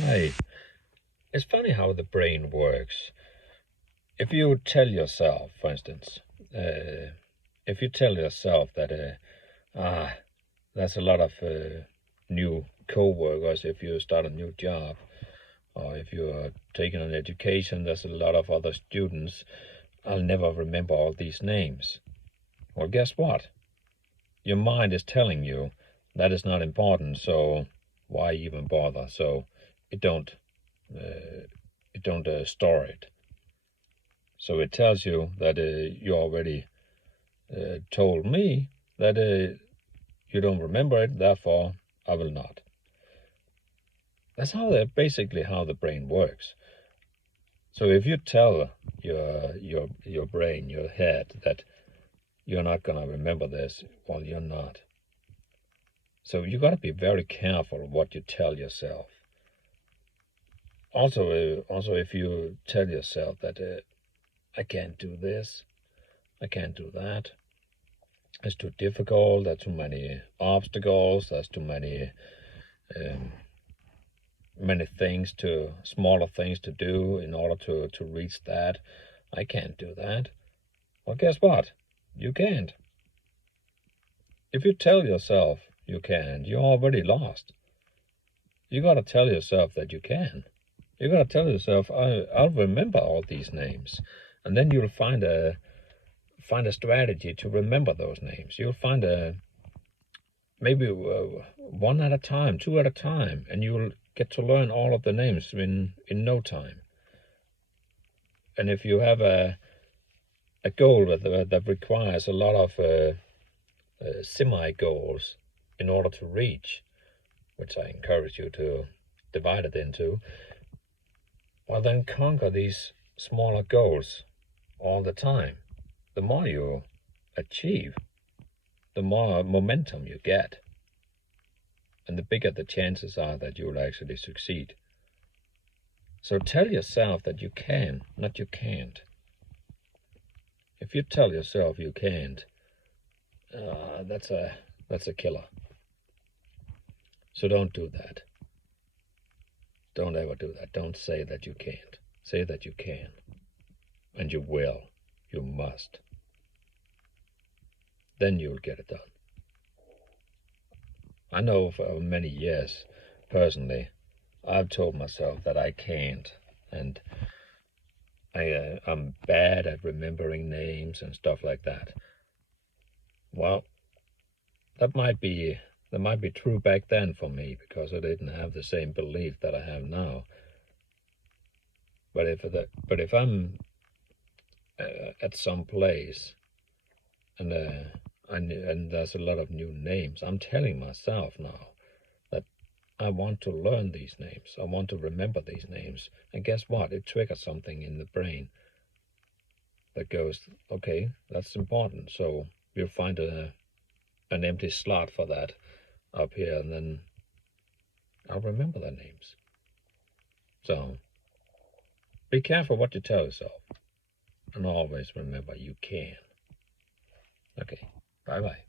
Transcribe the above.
Hi. It's funny how the brain works. If you tell yourself, for instance, if you tell yourself that, there's a lot of new co-workers if you start a new job, or if you're taking an education, there's a lot of other students, I'll never remember all these names. Well, guess what? Your mind is telling you that is not important, so why even bother? So it don't store it. So it tells you that you already told me that you don't remember it, therefore I will not. That's basically how the brain works. So if you tell your brain, your head, that you're not gonna remember this, well, you're not. So you gotta be very careful what you tell yourself. Also, if you tell yourself that I can't do this, I can't do that, it's too difficult, there's too many obstacles, there's too many things smaller things to do in order to reach that. I can't do that. Well, guess what? You can't. If you tell yourself you can, you're already lost. You gotta tell yourself that you can. You gotta tell yourself, I'll remember all these names. And then you'll find a strategy to remember those names. You'll find maybe one at a time, two at a time, and you'll get to learn all of the names in no time. And if you have a goal that requires a lot of semi-goals in order to reach, which I encourage you to divide it into, well, then conquer these smaller goals all the time. The more you achieve, the more momentum you get, and the bigger the chances are that you will actually succeed. So tell yourself that you can, not you can't. If you tell yourself you can't, that's a killer. So don't do that. Don't ever do that. Don't say that you can't. Say that you can. And you will. You must. Then you'll get it done. I know for many years, personally, I've told myself that I can't. And I'm bad at remembering names and stuff like that. Well, that might be true back then for me, because I didn't have the same belief that I have now. But if I'm at some place and there's a lot of new names, I'm telling myself now that I want to learn these names. I want to remember these names. And guess what? It triggers something in the brain that goes, okay, that's important. So we'll find an empty slot for that up here, and then I'll remember their names. So be careful what you tell yourself, and always remember you can. Okay, bye-bye.